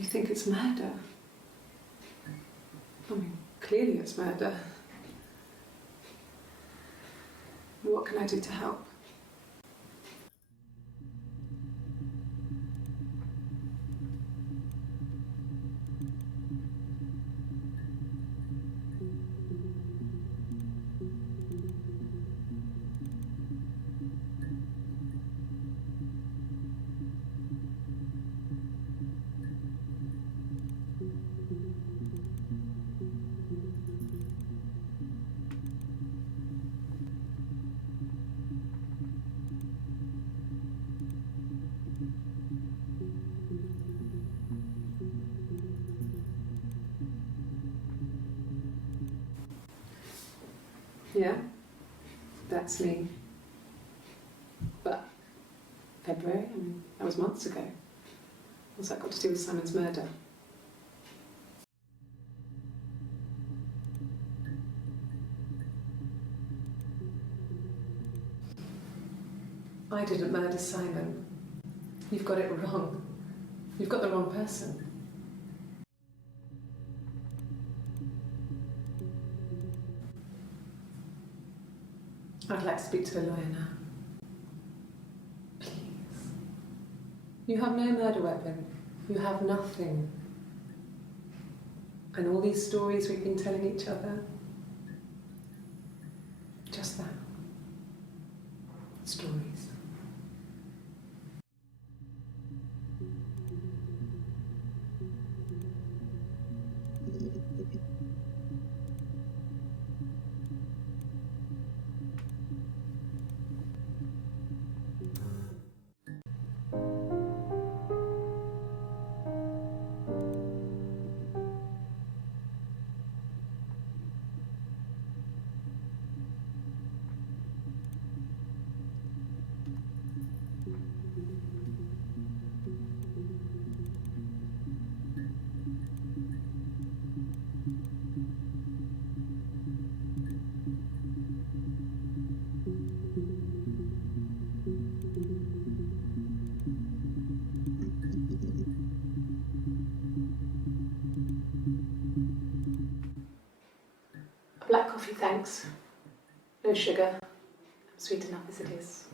You think it's murder? I mean, clearly it's murder. What can I do to help? Yeah, that's me. But February, I mean, that was months ago. What's that got to do with Simon's murder? I didn't murder Simon. You've got it wrong. You've got the wrong person. I'd like to speak to a lawyer now. Please. You have no murder weapon. You have nothing. And all these stories we've been telling each other, just that. Stories. Black coffee, thanks. No sugar. I'm sweet enough as it is.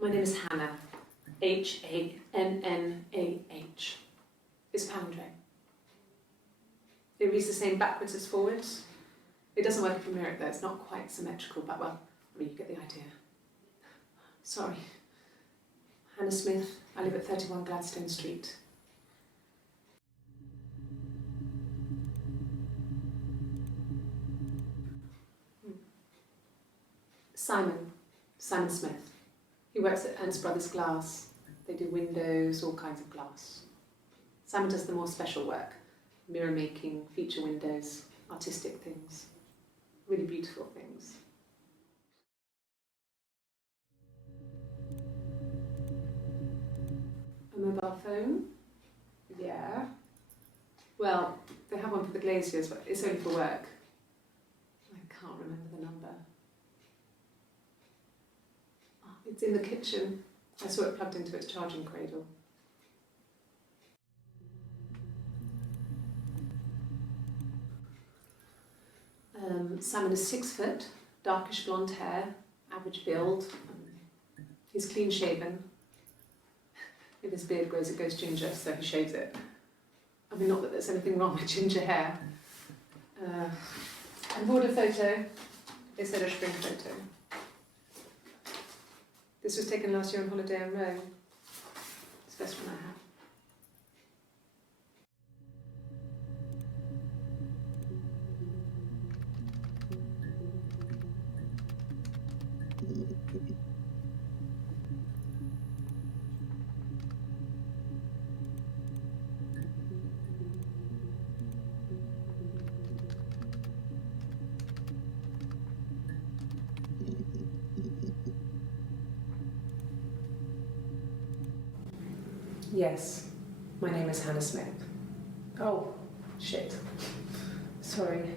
My name is Hannah. H-A-N-N-A-H. It's palindrome. It reads the same backwards as forwards. It doesn't work if you mirror it though, it's not quite symmetrical, but well, I mean, you get the idea. Sorry. Hannah Smith, I live at 31 Gladstone Street. Simon Smith. He works at Ernst Brothers Glass. They do windows, all kinds of glass. Simon does the more special work, mirror making, feature windows, artistic things, really beautiful things. A mobile phone? Yeah. Well, they have one for the glaziers, but it's only for work. I can't remember the number. Oh, it's in the kitchen. I saw it plugged into its charging cradle. Simon is 6 foot, darkish blonde hair, average build. He's clean shaven. If his beard grows, it goes ginger, so he shaves it. I mean, not that there's anything wrong with ginger hair. I bought a photo. They said a spring photo. This was taken last year on holiday in Rome. It's the best one I have. Yes, my name is Hannah Smith. Oh, shit. Sorry.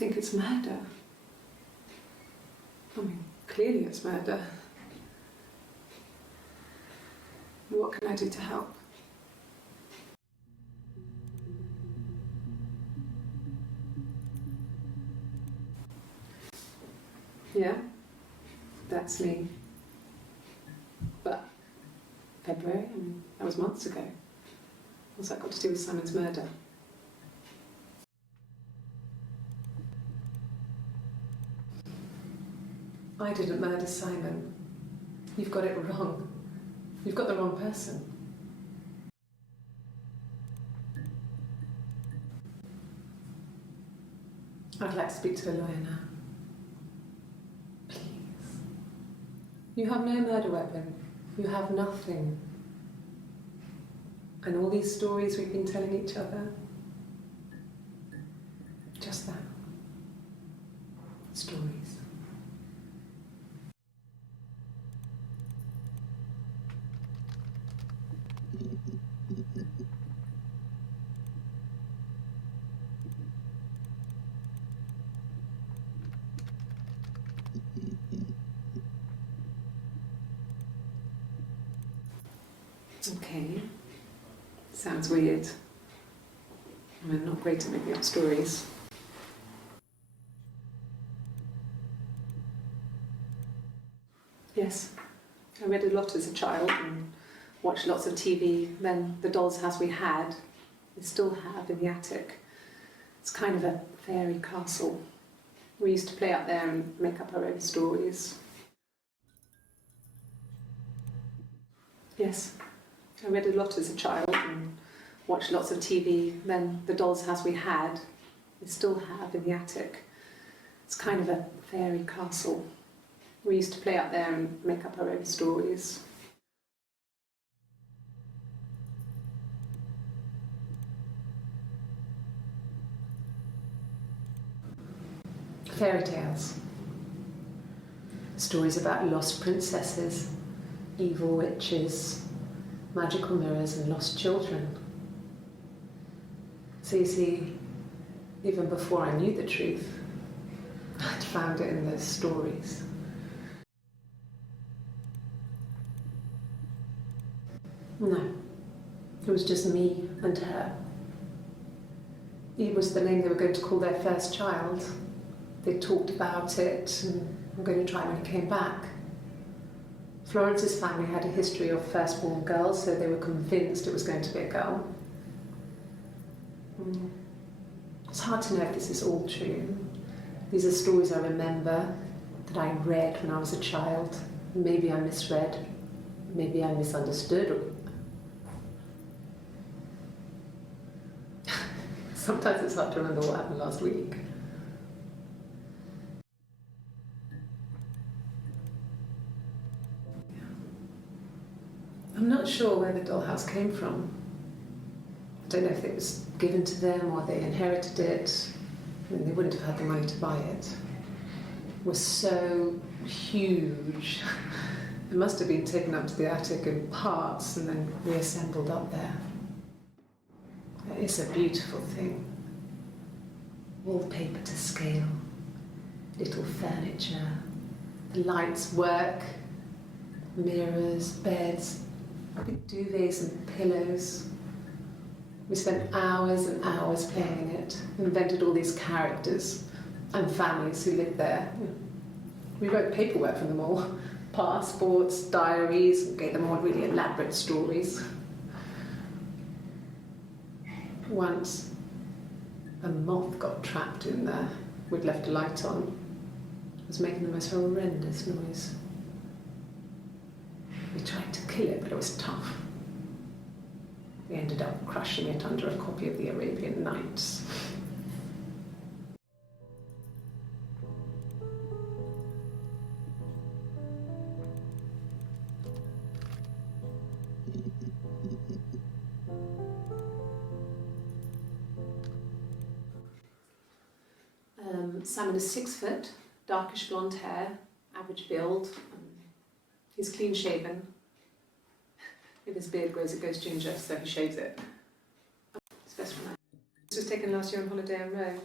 think it's murder. I mean, clearly it's murder. What can I do to help? Yeah, that's me. But February, I mean, that was months ago. What's that got to do with Simon's murder? I didn't murder Simon. You've got it wrong. You've got the wrong person. I'd like to speak to a lawyer now. Please. You have no murder weapon. You have nothing. And all these stories we've been telling each other, just that. Stories. Okay. Sounds weird. I'm not great at making up stories. Yes. I read a lot as a child and watched lots of TV. Then the doll's house we had, we still have in the attic. It's kind of a fairy castle. We used to play up there and make up our own stories. Yes. I read a lot as a child and watched lots of TV. Then the doll's house we had, we still have in the attic. It's kind of a fairy castle. We used to play up there and make up our own stories. Fairy tales. Stories about lost princesses, evil witches, magical mirrors and lost children. So you see, even before I knew the truth, I'd found it in those stories. No, it was just me and her. Eve was the name they were going to call their first child. They talked about it and were going to try when he came back. Florence's family had a history of firstborn girls, so they were convinced it was going to be a girl. It's hard to know if this is all true. These are stories I remember, that I read when I was a child. Maybe I misread, maybe I misunderstood. Sometimes it's hard to remember what happened last week. I'm not sure where the dollhouse came from. I don't know if it was given to them or they inherited it. I mean, they wouldn't have had the money to buy it. It was so huge. It must have been taken up to the attic in parts and then reassembled up there. It's a beautiful thing. Wallpaper to scale, little furniture, the lights work, mirrors, beds, big duvets and pillows. We spent hours and hours playing it, invented all these characters and families who lived there. We wrote paperwork for them all, passports, diaries, and gave them all really elaborate stories. Once, a moth got trapped in there. We'd left a light on. It was making the most horrendous noise. We tried to kill it, but it was tough. We ended up crushing it under a copy of the Arabian Nights. Simon is 6 foot, darkish blonde hair, average build. He's clean shaven. If his beard grows, it goes ginger, so he shaves it. His best friend. This was taken last year on holiday in Rome.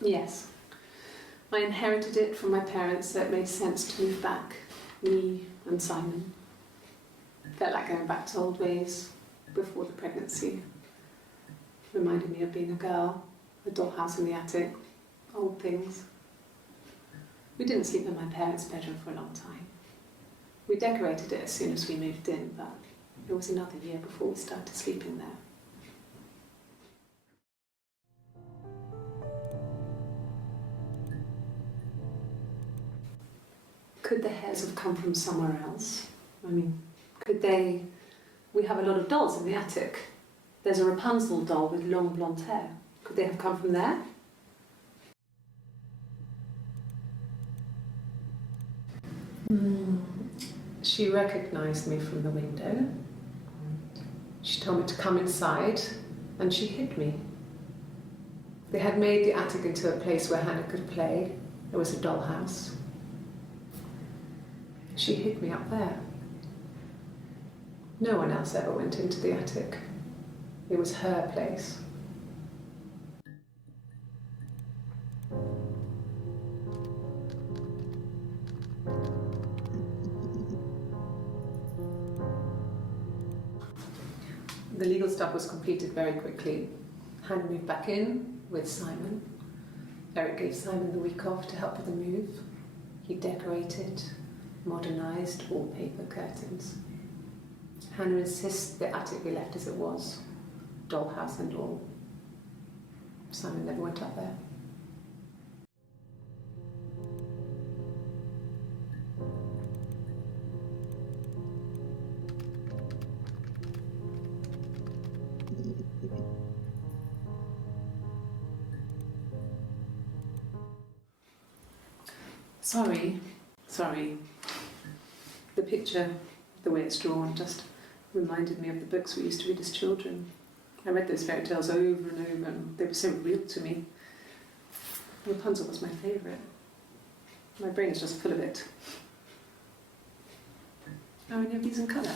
Yes. I inherited it from my parents, so it made sense to move back. Me and Simon. Felt like going back to old ways before the pregnancy. Reminded me of being a girl, a dollhouse in the attic, old things. We didn't sleep in my parents' bedroom for a long time. We decorated it as soon as we moved in, but it was another year before we started sleeping there. Could the hairs have come from somewhere else? I mean, could they... We have a lot of dolls in the attic. There's a Rapunzel doll with long blonde hair. Could they have come from there? She recognised me from the window. She told me to come inside, and she hid me. They had made the attic into a place where Hannah could play. It was a dollhouse. She hid me up there. No one else ever went into the attic. It was her place. The legal stuff was completed very quickly. Hannah moved back in with Simon. Eric gave Simon the week off to help with the move. He decorated, modernised wallpaper, curtains. Hannah insists the attic be left as it was, dollhouse and all. Simon never went up there. Sorry. The picture, the way it's drawn, just reminded me of the books we used to read as children. I read those fairy tales over and over, and they were so real to me. Rapunzel was my favourite. My brain is just full of it. Are any of these in colour?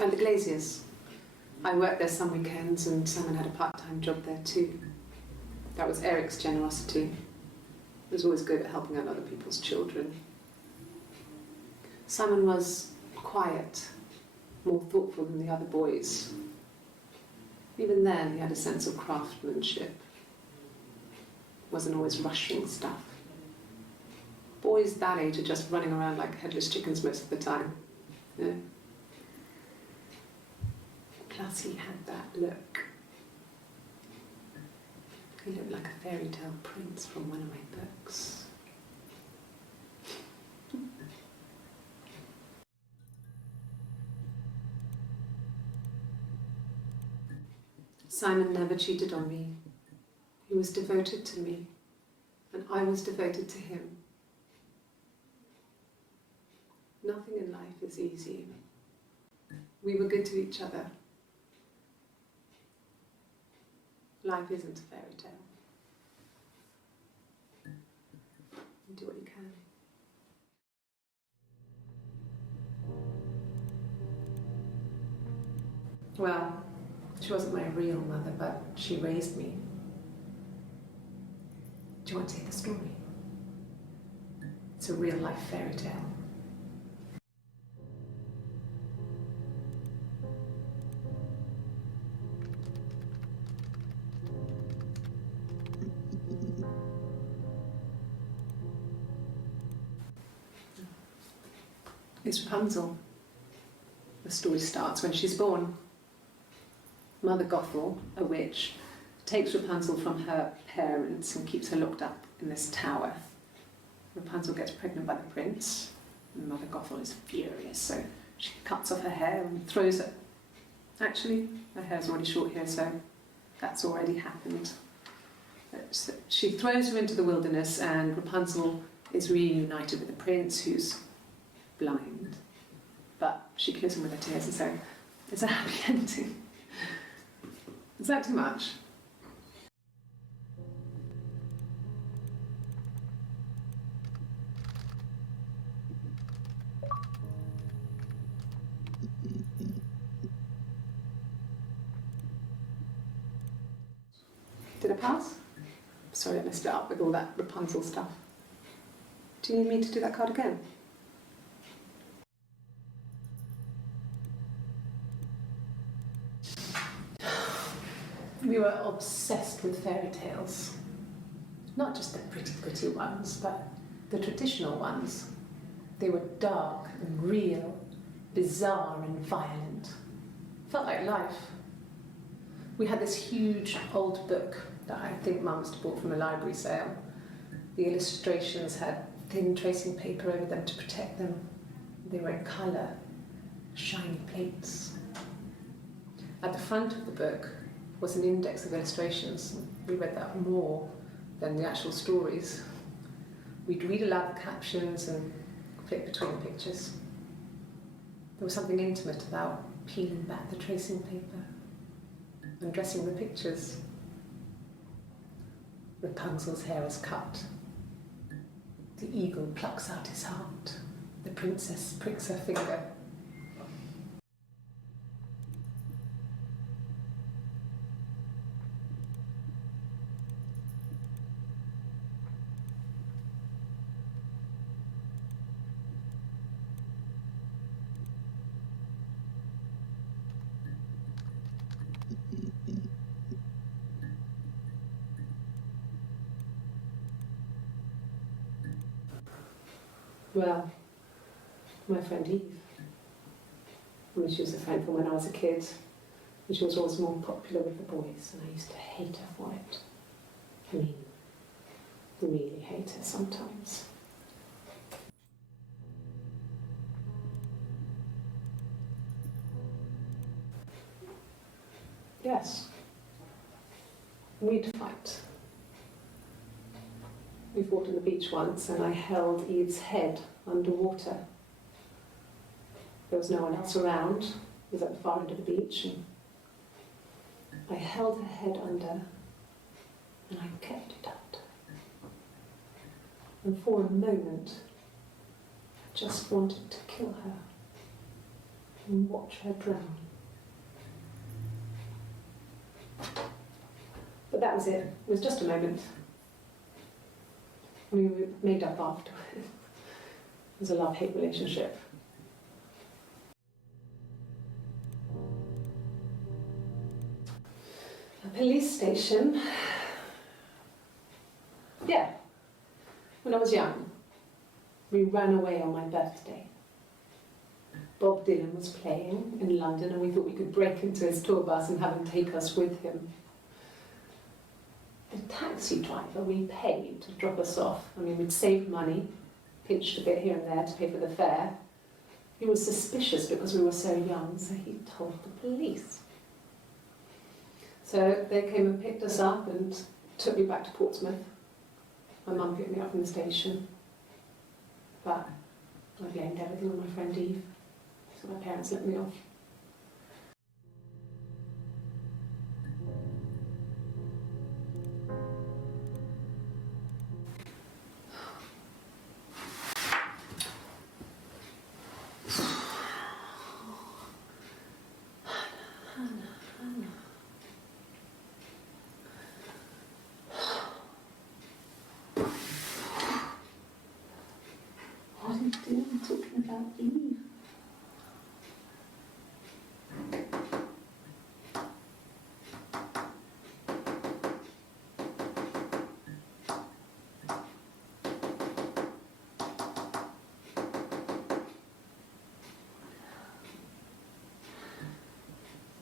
And the Glaziers. I worked there some weekends, and Simon had a part-time job there too. That was Eric's generosity. He was always good at helping out other people's children. Simon was quiet, more thoughtful than the other boys. Even then, he had a sense of craftsmanship. Wasn't always rushing stuff. Boys that age are just running around like headless chickens most of the time. Yeah. Plus, he had that look. He looked like a fairy tale prince from one of my books. Simon never cheated on me. He was devoted to me, and I was devoted to him. Nothing in life is easy. We were good to each other. Life isn't a fairy tale. You do what you can. Well, she wasn't my real mother, but she raised me. Do you want to hear the story? It's a real-life fairy tale. It's Rapunzel. The story starts when she's born. Mother Gothel, a witch, takes Rapunzel from her parents and keeps her locked up in this tower. Rapunzel gets pregnant by the prince, and Mother Gothel is furious, so she cuts off her hair and throws it. Actually, her hair's already short here, so that's already happened. So she throws her into the wilderness, and Rapunzel is reunited with the prince, who's blind. But she kills him with her tears, and so it's a happy ending. Is that too much? Did I pass? Sorry, I messed it up with all that Rapunzel stuff. Do you need me to do that card again? We were obsessed with fairy tales. Not just the pretty, pretty ones, but the traditional ones. They were dark and real, bizarre and violent. Felt like life. We had this huge old book that I think Mum must have bought from a library sale. The illustrations had thin tracing paper over them to protect them. They were in colour, shiny plates. At the front of the book was an index of illustrations. We read that more than the actual stories. We'd read aloud the captions and flick between pictures. There was something intimate about peeling back the tracing paper, undressing the pictures. Rapunzel's hair is cut. The eagle plucks out his heart. The princess pricks her finger. Well, my friend Eve. I mean, she was a friend from when I was a kid, and she was always more popular with the boys, and I used to hate her for it. I mean, really hate her sometimes. Yes. We'd fight. We fought on the beach once, and I held Eve's head underwater. There was no one else around. It was at the far end of the beach, and I held her head under, and I kept it out. And for a moment, I just wanted to kill her and watch her drown. But that was it. It was just a moment. We were made up afterwards. It was a love-hate relationship. A police station. Yeah. When I was young, we ran away on my birthday. Bob Dylan was playing in London, and we thought we could break into his tour bus and have him take us with him. The taxi driver we paid to drop us off, I mean, we'd saved money, pinched a bit here and there to pay for the fare. He was suspicious because we were so young, so he told the police. So they came and picked us up and took me back to Portsmouth. My mum picked me up from the station. But I blamed everything on my friend Eve, so my parents let me off. What are you doing talking about Eve?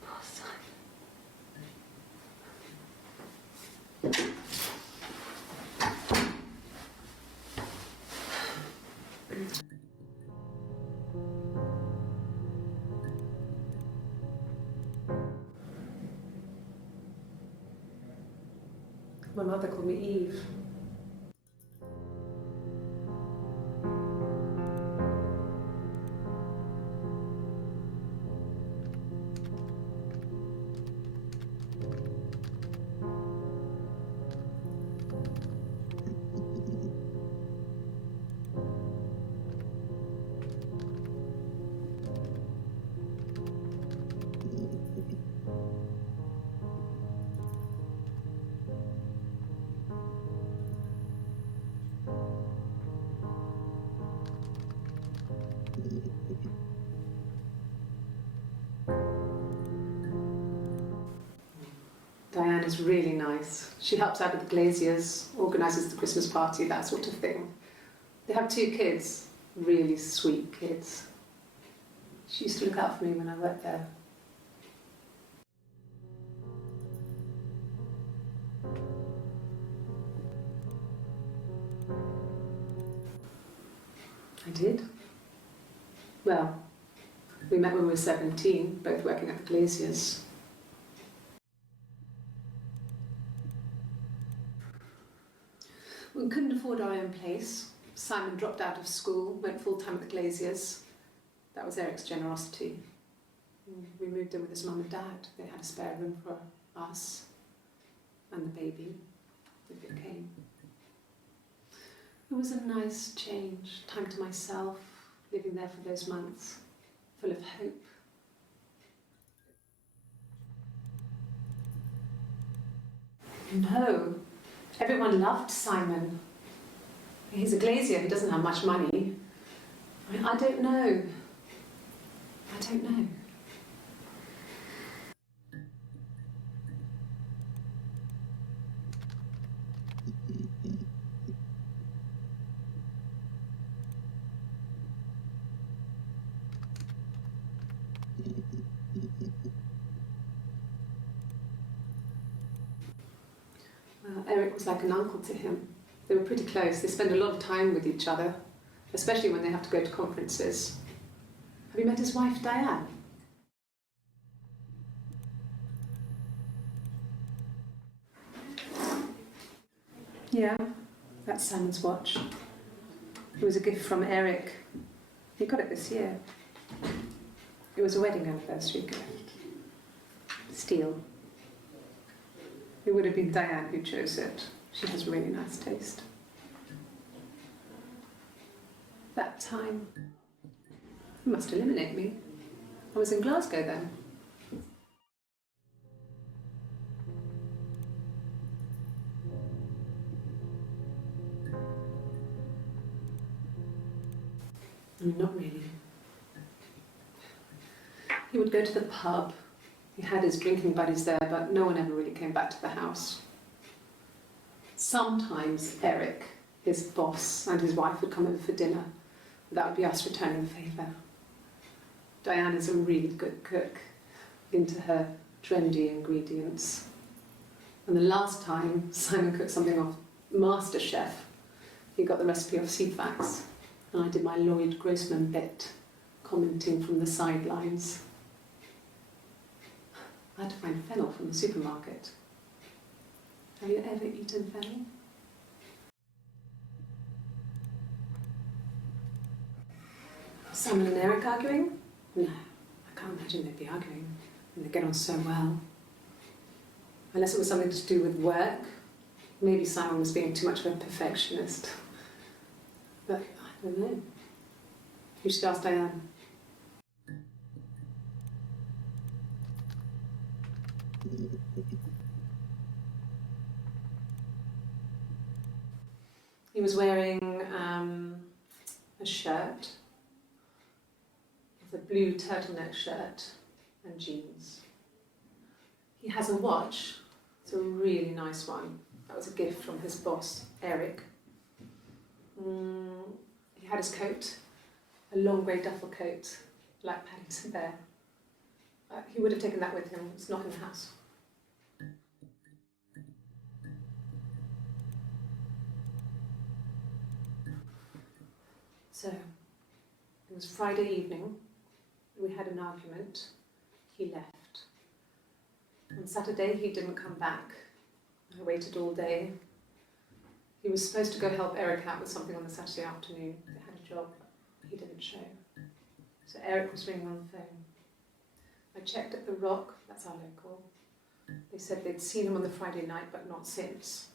Poor son. My mother called me Eve. Diane is really nice. She helps out with the glaziers, organises the Christmas party, that sort of thing. They have 2 kids, really sweet kids. She used to look out for me when I worked there. I did. Well, we met when we were 17, both working at the glaziers. We couldn't afford our own place. Simon dropped out of school, went full-time at the glaziers. That was Eric's generosity. We moved in with his mum and dad. They had a spare room for us and the baby, if it came. It was a nice change, time to myself, living there for those months, full of hope. No, everyone loved Simon. He's a glazier, he doesn't have much money. I don't know. I don't know. Eric was like an uncle to him. They were pretty close. They spend a lot of time with each other, especially when they have to go to conferences. Have you met his wife, Diane? Yeah, that's Simon's watch. It was a gift from Eric. He got it this year. It was a wedding anniversary gift. Steel. It would have been Diane who chose it. She has really nice taste. That time, you must eliminate me. I was in Glasgow then. Not really. He would go to the pub. He had his drinking buddies there, but no one ever really came back to the house. Sometimes Eric, his boss, and his wife would come over for dinner. That would be us returning the favour. Diane is a really good cook, into her trendy ingredients. And the last time Simon cooked something off MasterChef, he got the recipe off Ceefax, and I did my Lloyd Grossman bit, commenting from the sidelines. I had to find fennel from the supermarket. Have you ever eaten fennel? Simon and Eric arguing? No, I can't imagine they'd be arguing. And they get on so well. Unless it was something to do with work. Maybe Simon was being too much of a perfectionist. But I don't know. You should ask Diane. He was wearing a shirt, with a blue turtleneck shirt and jeans. He has a watch. It's a really nice one. That was a gift from his boss, Eric. He had his coat, a long grey duffel coat, like Paddington Bear. He would have taken that with him. It's not in the house. So, it was Friday evening. We had an argument. He left. On Saturday, he didn't come back. I waited all day. He was supposed to go help Eric out with something on the Saturday afternoon. They had a job. He didn't show. So Eric was ringing on the phone. I checked at the Rock, that's our local. They said they'd seen him on the Friday night, but not since.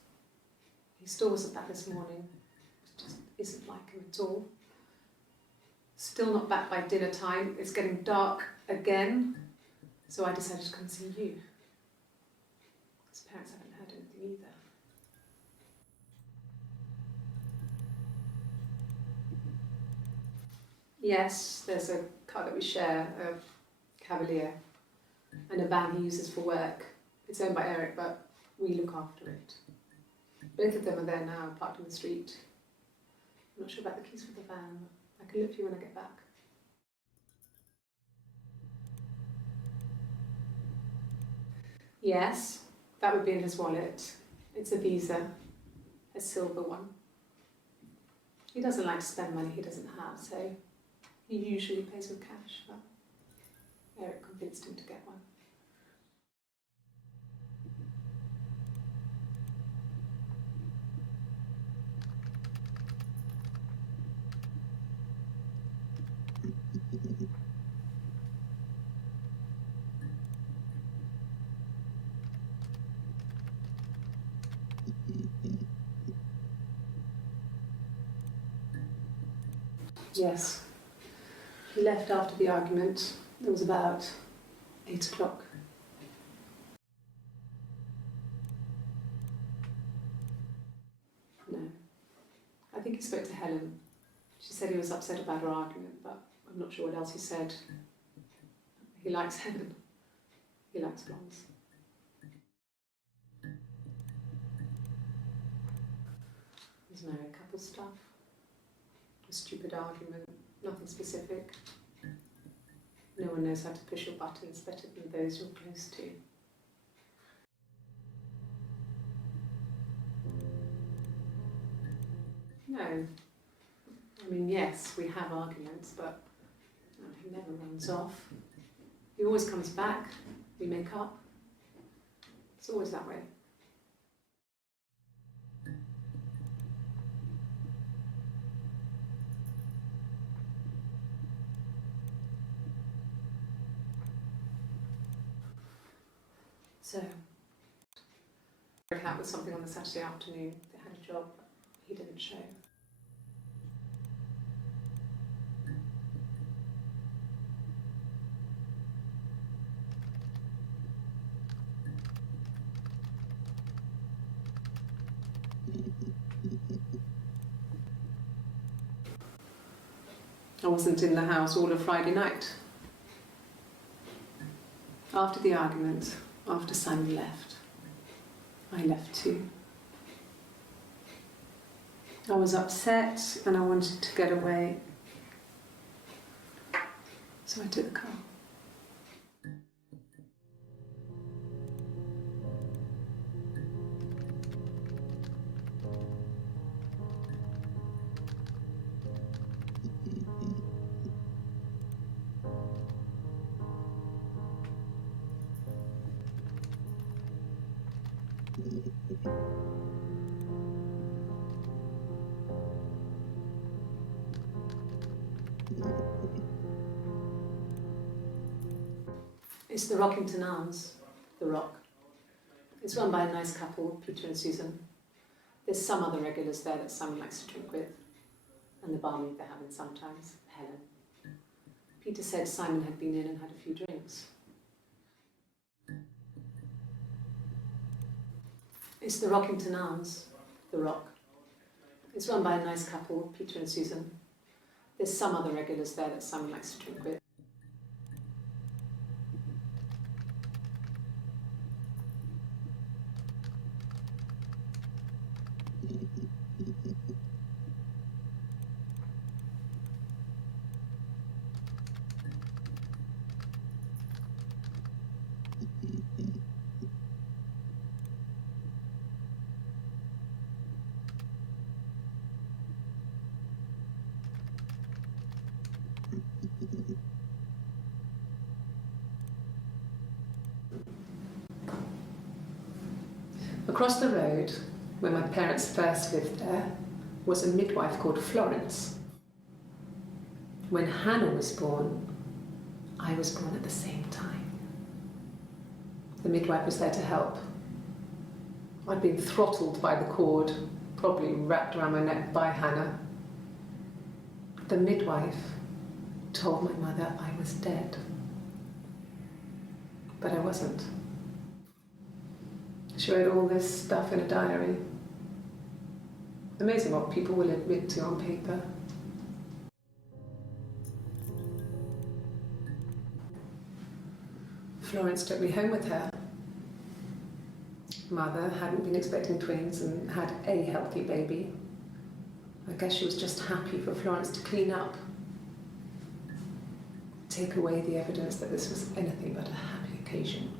He still wasn't back this morning. It just isn't like him at all. Still not back by dinner time. It's getting dark again. So I decided to come and see you. His parents haven't heard anything either. Yes, there's a car that we share, a Cavalier, and a van he uses for work. It's owned by Eric, but we look after it. Both of them are there now, parked in the street. I'm not sure about the keys for the van. I can look for you when I get back. Yes, that would be in his wallet. It's a Visa, a silver one. He doesn't like to spend money he doesn't have, so he usually pays with cash, but Eric convinced him to get one. Yes. He left after the argument. It was about 8 o'clock. No. I think he spoke to Helen. She said he was upset about her argument, but I'm not sure what else he said. He likes Helen. He likes blondes. There's married couple stuff. A stupid argument, nothing specific. No one knows how to push your buttons better than those you're close to. No. I mean, yes, we have arguments, but he never runs off. He always comes back. We make up. It's always that way. So, Eric out with something on the Saturday afternoon. They had a job. He didn't show. I wasn't in the house all of Friday night. After the argument, after Simon left, I left too. I was upset and I wanted to get away. So I took the car. It's the Rockington Arms, the Rock. It's run by a nice couple, Peter and Susan. There's some other regulars there that Simon likes to drink with, and the barmaid they're having sometimes, Helen. Peter said Simon had been in and had a few drinks. It's the Rockington Arms, the Rock. It's run by a nice couple, Peter and Susan. There's some other regulars there that Simon likes to drink with. Across the road, where my parents first lived there, was a midwife called Florence. When Hannah was born, I was born at the same time. The midwife was there to help. I'd been throttled by the cord, probably wrapped around my neck by Hannah. The midwife told my mother I was dead, but I wasn't. She wrote all this stuff in a diary. Amazing what people will admit to on paper. Florence took me home with her. mother, hadn't been expecting twins and had a healthy baby. I guess she was just happy for Florence to clean up, take away the evidence that this was anything but a happy occasion.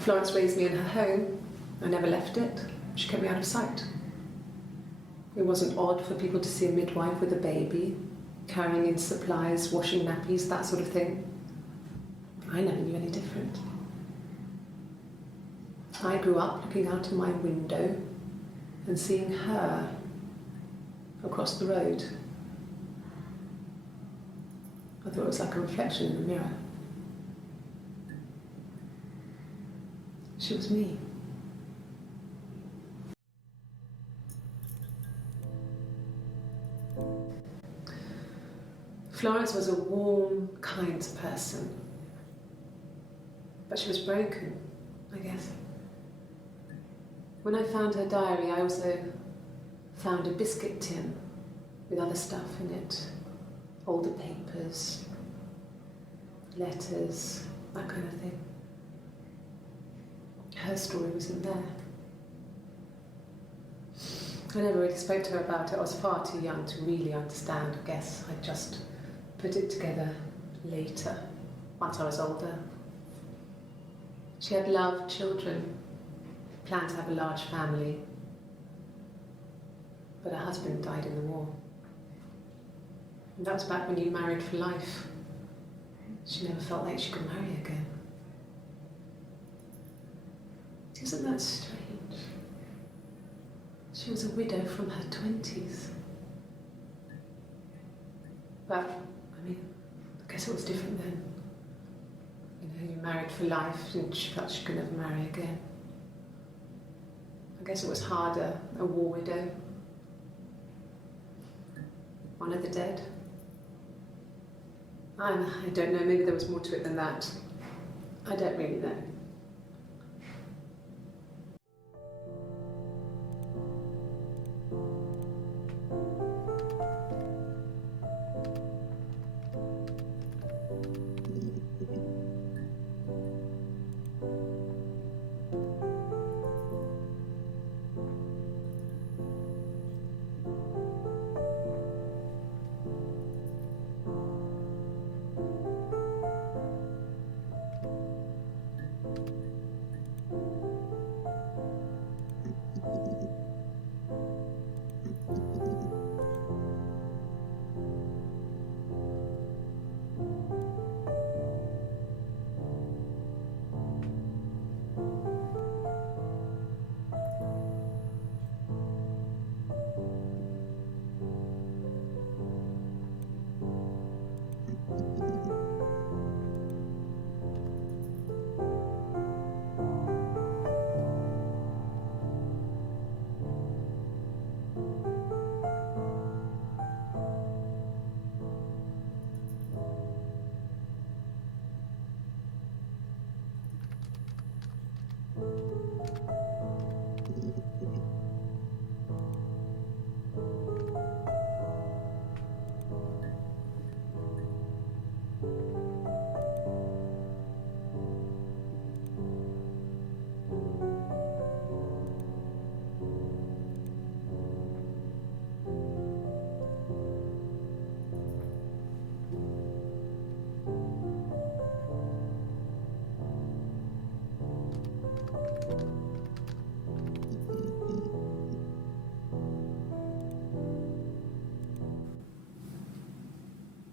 Florence raised me in her home. I never left it. She kept me out of sight. It wasn't odd for people to see a midwife with a baby, carrying in supplies, washing nappies, that sort of thing. I never knew any different. I grew up looking out of my window and seeing her across the road. I thought it was like a reflection in the mirror. She was me. Florence was a warm, kind person, but she was broken, I guess. When I found her diary, I also found a biscuit tin with other stuff in it, older papers, letters, that kind of thing. Her story wasn't there. I never really spoke to her about it. I was far too young to really understand, I guess. I just put it together later, once I was older. She had loved children, planned to have a large family, but her husband died in the war. And that was back when you married for life. She never felt like she could marry again. Isn't that strange? She was a widow from her 20s. But, I mean, I guess it was different then. You know, you married for life and she felt she could never marry again. I guess it was harder, a war widow. One of the dead. I don't know, maybe there was more to it than that. I don't really know.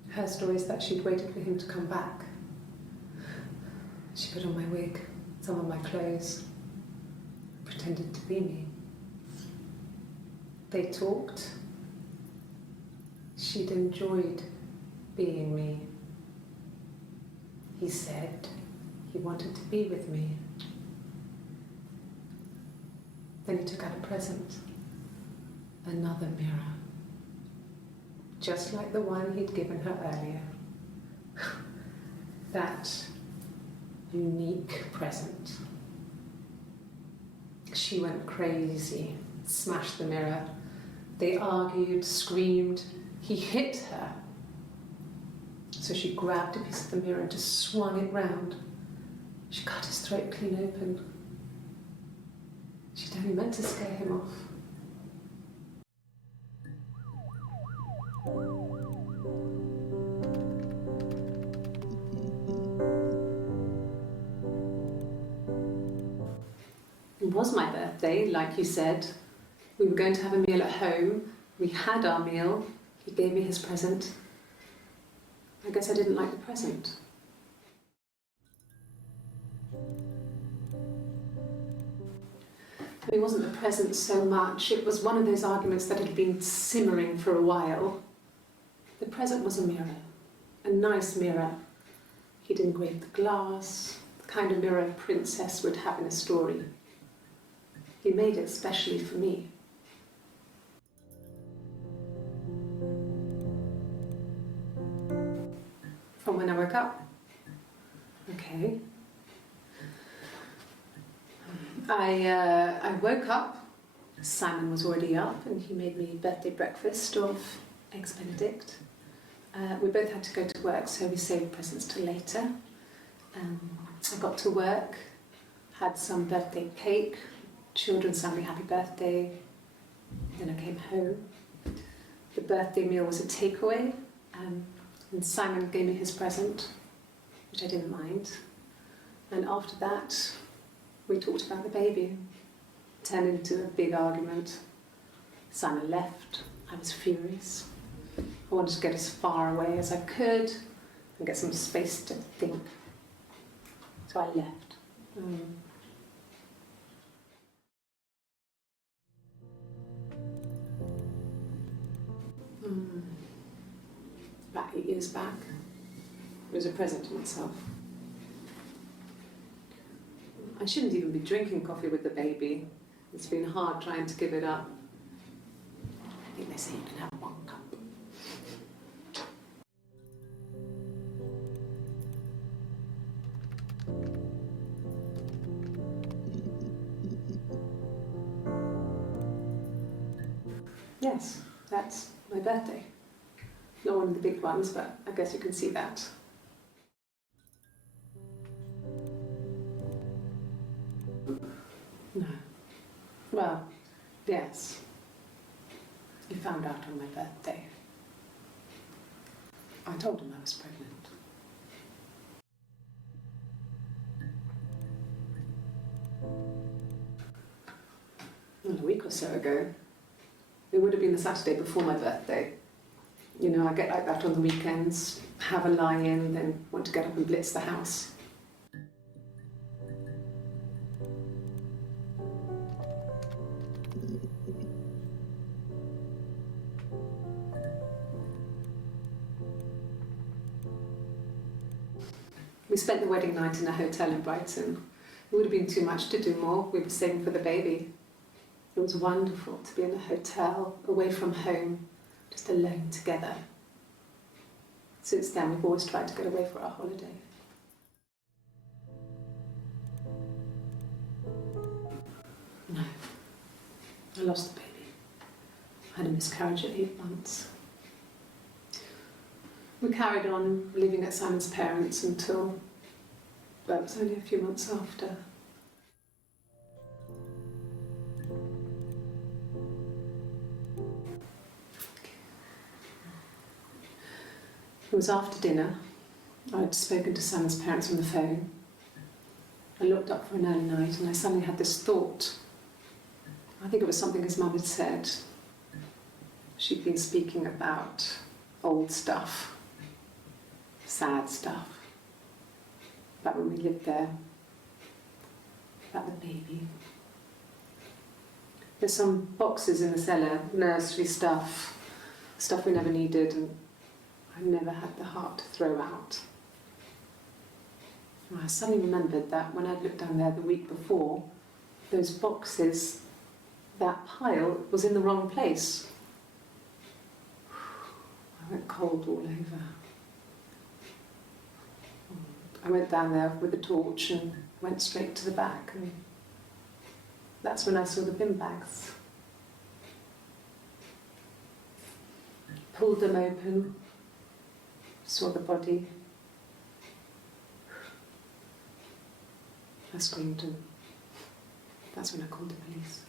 Her story is that she'd waited for him to come back. She put on my wig, some of my clothes, pretended to be me. They talked. She'd enjoyed being me. He said he wanted to be with me. Then he took out a present, another mirror, just like the one he'd given her earlier. That unique present. She went crazy, smashed the mirror. They argued, screamed. He hit her. So she grabbed a piece of the mirror and just swung it round. She cut his throat clean open. She'd only meant to scare him off. It was my birthday, like you said. We were going to have a meal at home. We had our meal. He gave me his present. I guess I didn't like the present. It wasn't the present so much. It was one of those arguments that had been simmering for a while. The present was a mirror, a nice mirror. He'd engraved the glass, the kind of mirror a princess would have in a story. He made it specially for me. From when I woke up. Okay. I woke up. Simon was already up and he made me birthday breakfast of eggs Benedict. We both had to go to work, so we saved presents till later. I got to work, had some birthday cake, children sang me happy birthday, then I came home. The birthday meal was a takeaway, and Simon gave me his present, which I didn't mind. And after that, we talked about the baby. It turned into a big argument. Simon left. I was furious. I wanted to get as far away as I could and get some space to think. So I left. About 8 years back, it was a present to myself. I shouldn't even be drinking coffee with the baby. It's been hard trying to give it up. I think they say you can have 1 cup. Yes, that's my birthday. Not one of the big ones, but I guess you can see that. No. Well, yes. He found out on my birthday. I told him I was pregnant. Well, a week or so ago. It would have been the Saturday before my birthday. You know, I get like that on the weekends, have a lie-in, then want to get up and blitz the house. We spent the wedding night in a hotel in Brighton. It would have been too much to do more. We were saving for the baby. It was wonderful to be in a hotel, away from home, just alone together. Since then, we've always tried to get away for our holiday. No, I lost the baby. I had a miscarriage at 8 months. We carried on living at Simon's parents until, well, it was only a few months after. It was after dinner. I'd spoken to Simon's parents on the phone. I looked up for an early night and I suddenly had this thought. I think it was something his mum had said. She'd been speaking about old stuff, sad stuff, about when we lived there, about the baby. There's some boxes in the cellar, nursery stuff, stuff we never needed, and I never had the heart to throw out. And I suddenly remembered that when I'd looked down there the week before, those boxes, that pile was in the wrong place. I went cold all over. I went down there with a torch and went straight to the back, and that's when I saw the bin bags. Pulled them open, Saw the body. I screamed, and that's when I called the police.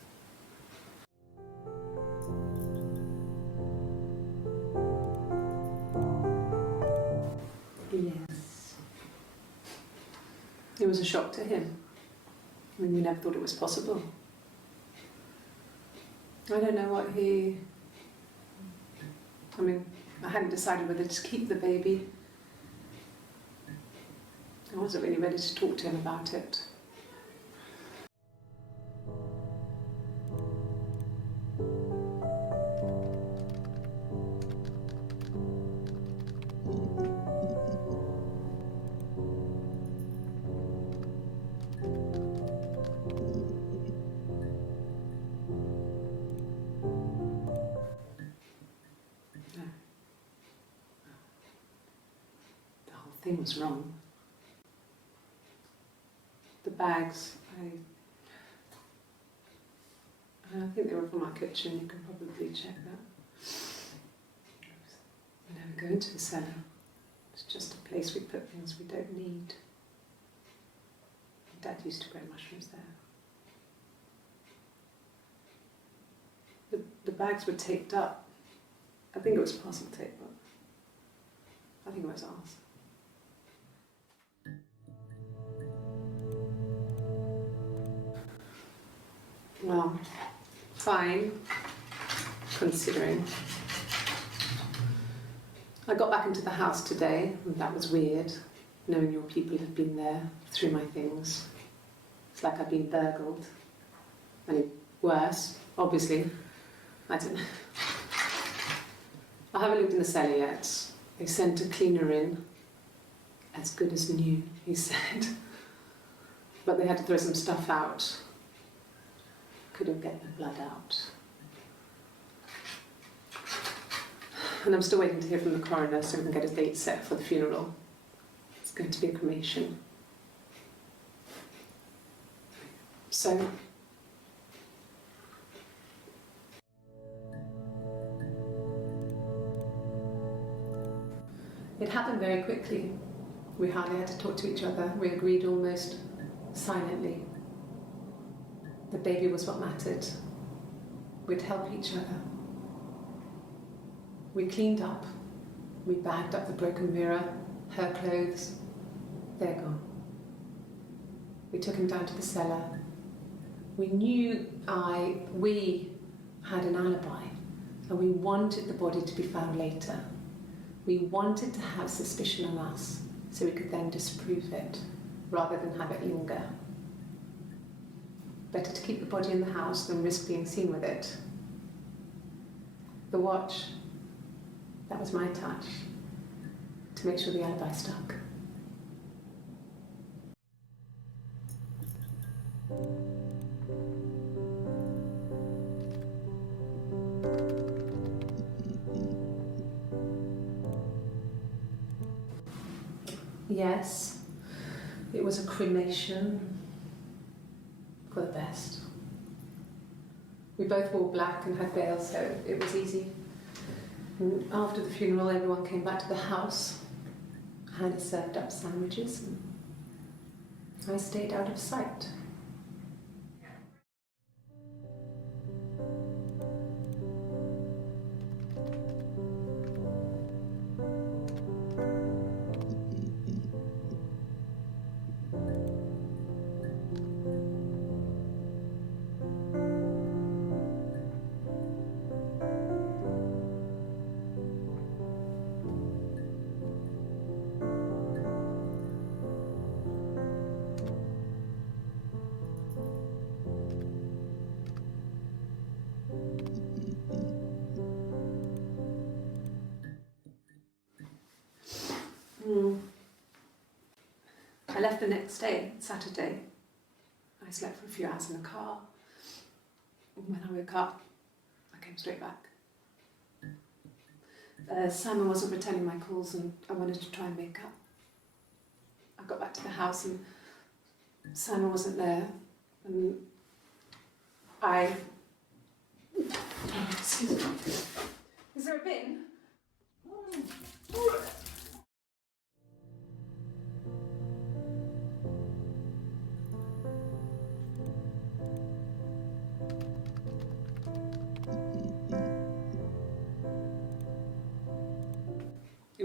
Yes. It was a shock to him. I mean, we never thought it was possible. I don't know what he... I mean, I hadn't decided whether to keep the baby. I wasn't really ready to talk to him about it. The whole thing was wrong. The bags, I think they were from our kitchen, you can probably check that. We never go into the cellar. It's just a place we put things we don't need. Dad used to grow mushrooms there. The bags were taped up. I think it was parcel tape, but I think it was ours. Well, fine, considering. I got back into the house today, and that was weird, knowing your people had been there through my things. It's like I'd been burgled. I mean, worse, obviously. I don't know. I haven't lived in the cellar yet. They sent a cleaner in, as good as new, he said. But they had to throw some stuff out. Couldn't get the blood out. And I'm still waiting to hear from the coroner so we can get a date set for the funeral. It's going to be a cremation. So, it happened very quickly. We hardly had to talk to each other. We agreed almost silently. The baby was what mattered. We'd help each other. We cleaned up. We bagged up the broken mirror, her clothes. They're gone. We took him down to the cellar. We knew we had an alibi, and we wanted the body to be found later. We wanted to have suspicion on us, so we could then disprove it, rather than have it linger. Better to keep the body in the house than risk being seen with it. The watch, that was my touch, to make sure the alibi stuck. Yes, it was a cremation. For the best. We both wore black and had veils, so it was easy. And after the funeral, everyone came back to the house. Hannah served up sandwiches, and I stayed out of sight. I left the next day, Saturday. I slept for a few hours in the car. When I woke up, I came straight back. Simon wasn't returning my calls, and I wanted to try and make up. I got back to the house and Simon wasn't there, and I... Is there a bin?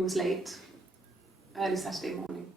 was late, early Saturday morning.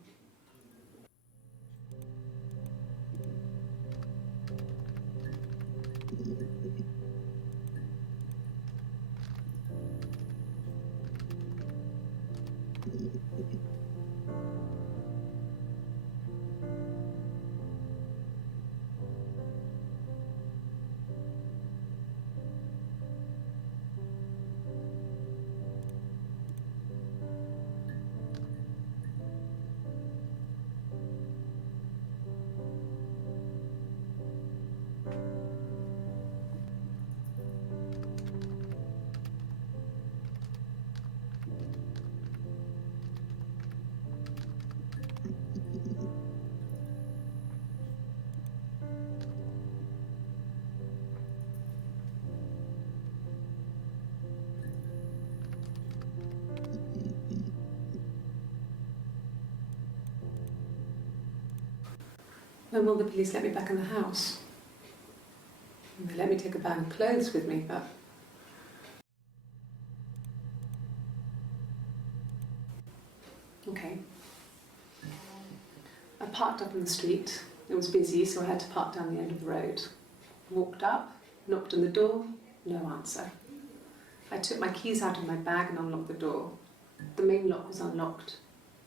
When will the police let me back in the house? And they let me take a bag of clothes with me, but... Okay. I parked up in the street. It was busy, so I had to park down the end of the road. Walked up, knocked on the door, no answer. I took my keys out of my bag and unlocked the door. The main lock was unlocked.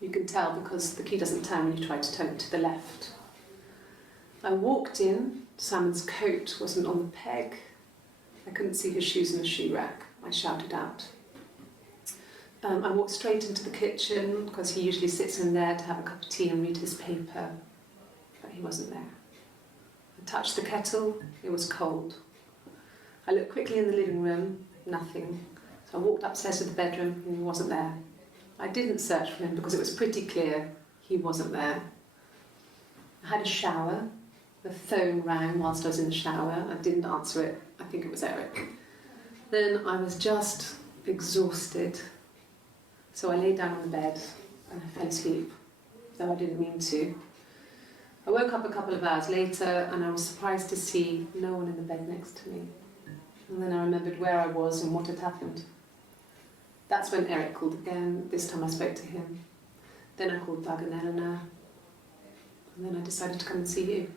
You can tell because the key doesn't turn when you try to turn it to the left. I walked in. Simon's coat wasn't on the peg. I couldn't see his shoes in the shoe rack. I shouted out. I walked straight into the kitchen because he usually sits in there to have a cup of tea and read his paper, but he wasn't there. I touched the kettle. It was cold. I looked quickly in the living room. Nothing. So I walked upstairs to the bedroom and he wasn't there. I didn't search for him because it was pretty clear he wasn't there. I had a shower. The phone rang whilst I was in the shower. I didn't answer it. I think it was Eric. Then I was just exhausted. So I lay down on the bed and I fell asleep, though I didn't mean to. I woke up a couple of hours later and I was surprised to see no one in the bed next to me. And then I remembered where I was and what had happened. That's when Eric called again. This time I spoke to him. Then I called Doug and Eleanor. And then I decided to come and see you.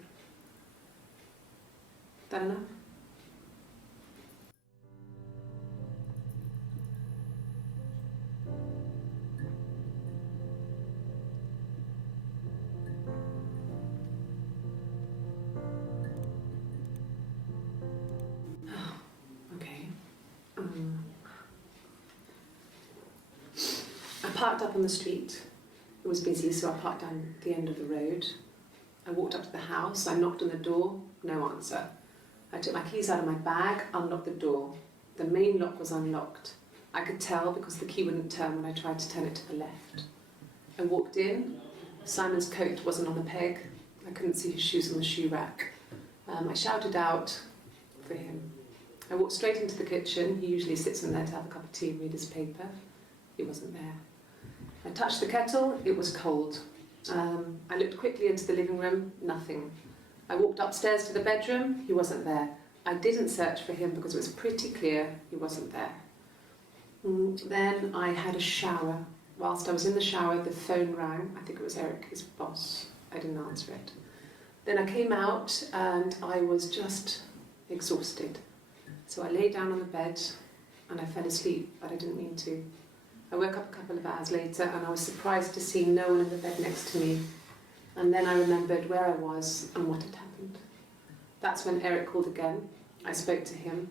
That enough? Okay. I parked up on the street. It was busy, so I parked down the end of the road. I walked up to the house. I knocked on the door. No answer. I took my keys out of my bag, unlocked the door. The main lock was unlocked. I could tell because the key wouldn't turn when I tried to turn it to the left. I walked in. Simon's coat wasn't on the peg. I couldn't see his shoes on the shoe rack. I shouted out for him. I walked straight into the kitchen. He usually sits in there to have a cup of tea and read his paper. He wasn't there. I touched the kettle. It was cold. I looked quickly into the living room. Nothing. I walked upstairs to the bedroom. He wasn't there. I didn't search for him because it was pretty clear he wasn't there. Then I had a shower. Whilst I was in the shower, the phone rang. I think it was Eric, his boss. I didn't answer it. Then I came out and I was just exhausted. So I lay down on the bed and I fell asleep, but I didn't mean to. I woke up a couple of hours later and I was surprised to see no one in the bed next to me. And then I remembered where I was and what had happened. That's when Eric called again. I spoke to him.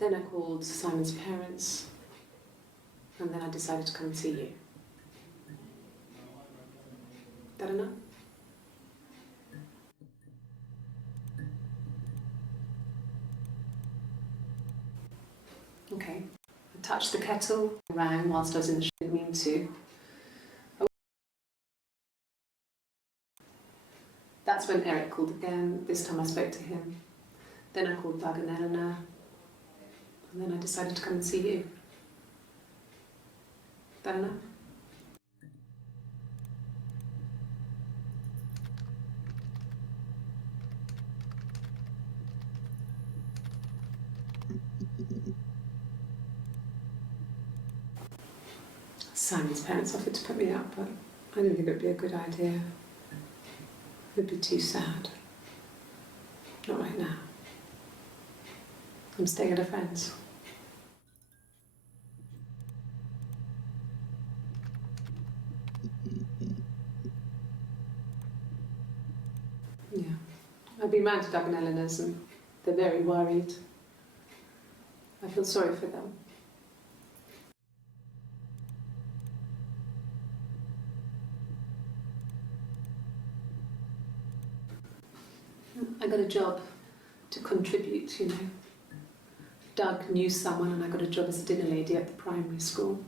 Then I called Simon's parents. And then I decided to come and see you. That enough? Okay. I touched the kettle, rang whilst I was in the shower. I didn't mean to. That's when Eric called again. This time I spoke to him. Then I called Doug and Eleanor. And then I decided to come and see you. That enough? Simon's parents offered to put me up, but I didn't think it would be a good idea. It would be too sad. Not right now. I'm staying at a friend's. Yeah. I've been round to Doug and Eleanor's and they're very worried. I feel sorry for them. I got a job to contribute, you know. Doug knew someone and I got a job as a dinner lady at the primary school.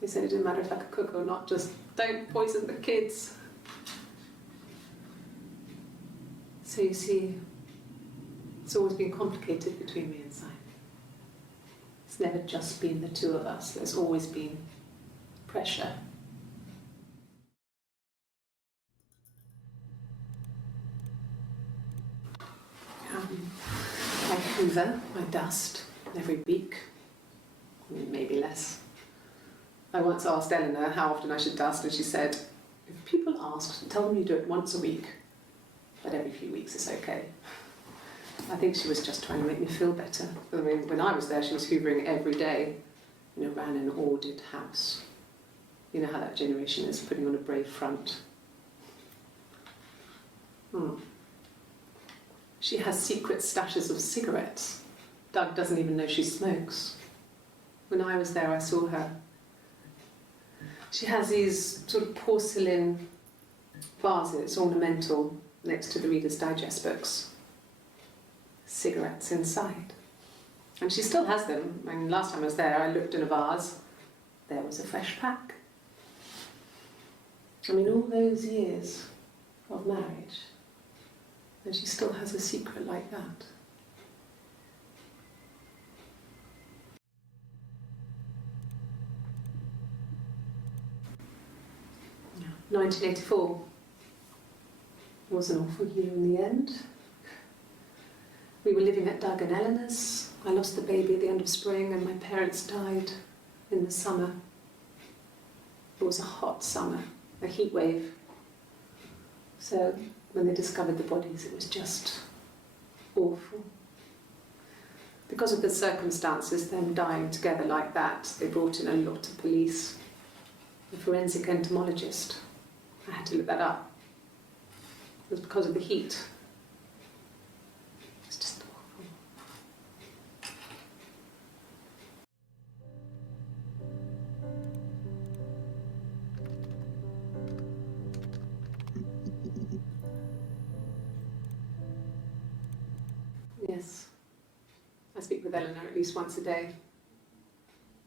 They said it didn't matter if I could cook or not, just don't poison the kids. So you see, it's always been complicated between me and Simon. It's never just been the two of us, there's always been pressure. I hoover my dust every week, maybe less. I once asked Eleanor how often I should dust, and she said, if people ask, tell them you do it once a week, but every few weeks is okay. I think she was just trying to make me feel better. I mean, when I was there, she was hoovering every day, you know, ran an ordered house. You know how that generation is, putting on a brave front. She has secret stashes of cigarettes. Doug doesn't even know she smokes. When I was there, I saw her. She has these sort of porcelain vases, ornamental, next to the Reader's Digest books. Cigarettes inside. And she still has them. I mean, last time I was there, I looked in a vase. There was a fresh pack. I mean, all those years of marriage, and she still has a secret like that. Yeah. 1984 was an awful year in the end. We were living at Doug and Eleanor's. I lost the baby at the end of spring and my parents died in the summer. It was a hot summer, a heat wave. So when they discovered the bodies, it was just awful. Because of the circumstances, them dying together like that, they brought in a lot of police. A forensic entomologist. I had to look that up. It was because of the heat. It's just awful. Yes. I speak with Eleanor at least once a day.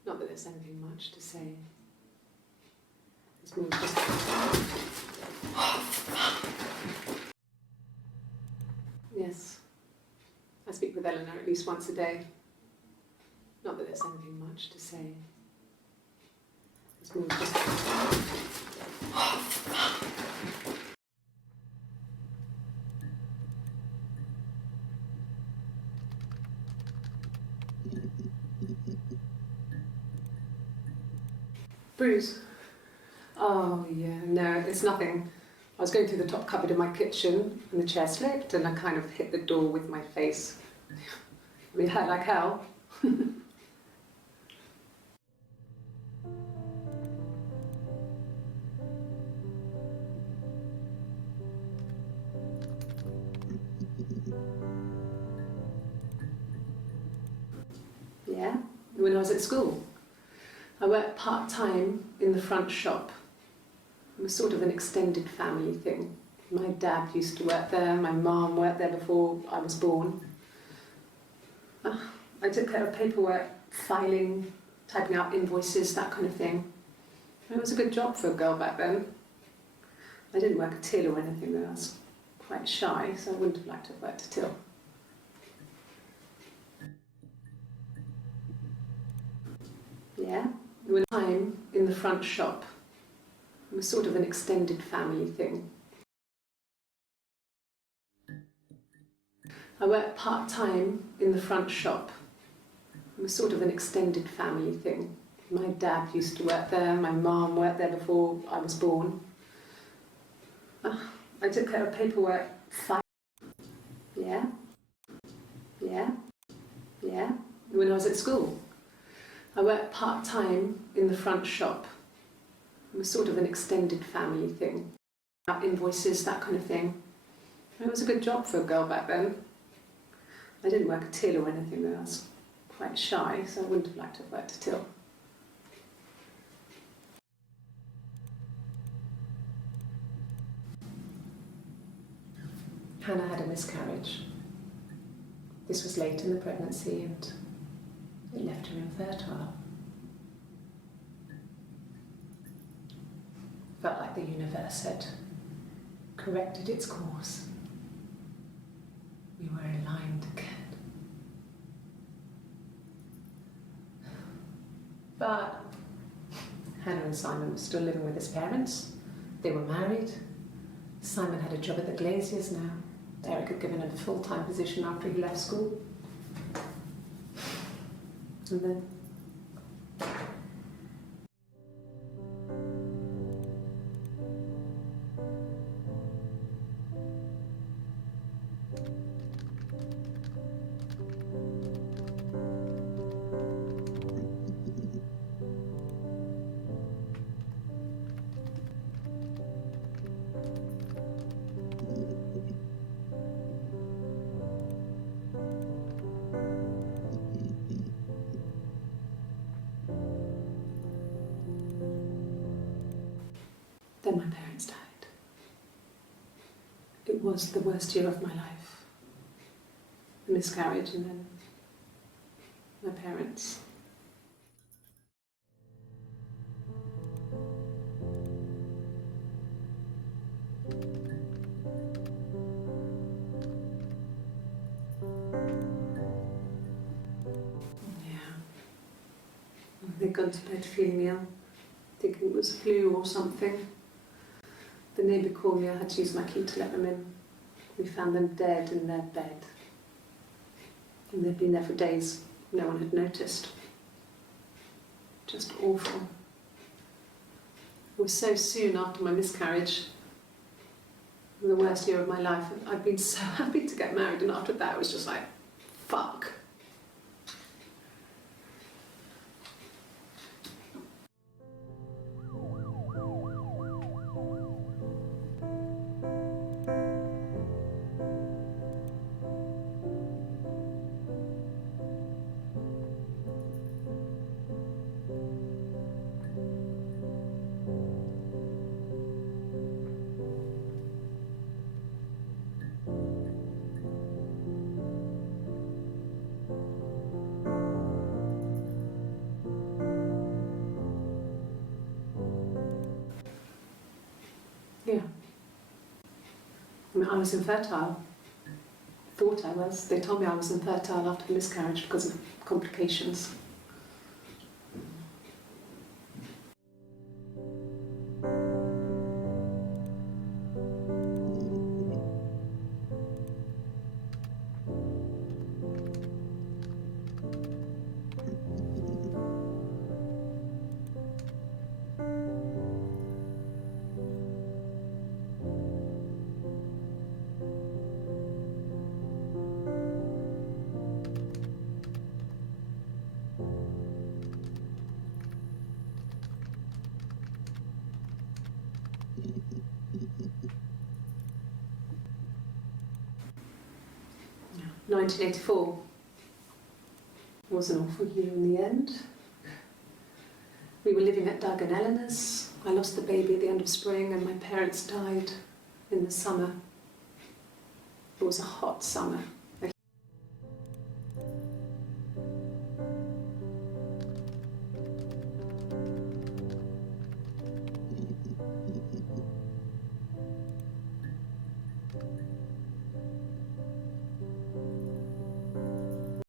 Not that there's anything much to say. It's more just... Yes. I speak with Eleanor at least once a day. Not that there's anything much to say. It's more just... Bruise? Oh yeah, no, it's nothing. I was going through the top cupboard in my kitchen and the chair slipped and I kind of hit the door with my face. I mean, it hurt like hell. Yeah, when I was at school. I worked part-time in the front shop. It was sort of an extended family thing. My dad used to work there, my mum worked there before I was born. I took care of paperwork, filing, typing out invoices, that kind of thing. It was a good job for a girl back then. I didn't work a till or anything though, I was quite shy, so I wouldn't have liked to have worked a till. Yeah, there was time in the front shop. It was sort of an extended family thing. I worked part-time in the front shop. It was sort of an extended family thing. My dad used to work there, my mum worked there before I was born. I took care of paperwork. Yeah, yeah, yeah. When I was at school, I worked part-time in the front shop. It was sort of an extended family thing. Invoices, that kind of thing. It was a good job for a girl back then. I didn't work a till or anything though. I was quite shy, so I wouldn't have liked to have worked a till. Hannah had a miscarriage. This was late in the pregnancy and it left her infertile. Felt like the universe had corrected its course. We were aligned again. But Hannah and Simon were still living with his parents. They were married. Simon had a job at the Glaziers now. Eric had given him a full-time position after he left school. And then my parents died. It was the worst year of my life. The miscarriage and then my parents. Yeah. They'd gone to bed feeling ill, thinking it was flu or something. The neighbour called me, I had to use my key to let them in. We found them dead in their bed. And they'd been there for days. No one had noticed. Just awful. It was so soon after my miscarriage. The worst year of my life. I'd been so happy to get married, and after that it was just like, fuck. Yeah. I mean, I was infertile. Thought I was. They told me I was infertile after the miscarriage because of complications. Yeah. 1984 was an awful year in the end. We were living at Doug and Eleanor's. I lost the baby at the end of spring and my parents died in the summer. It was a hot summer.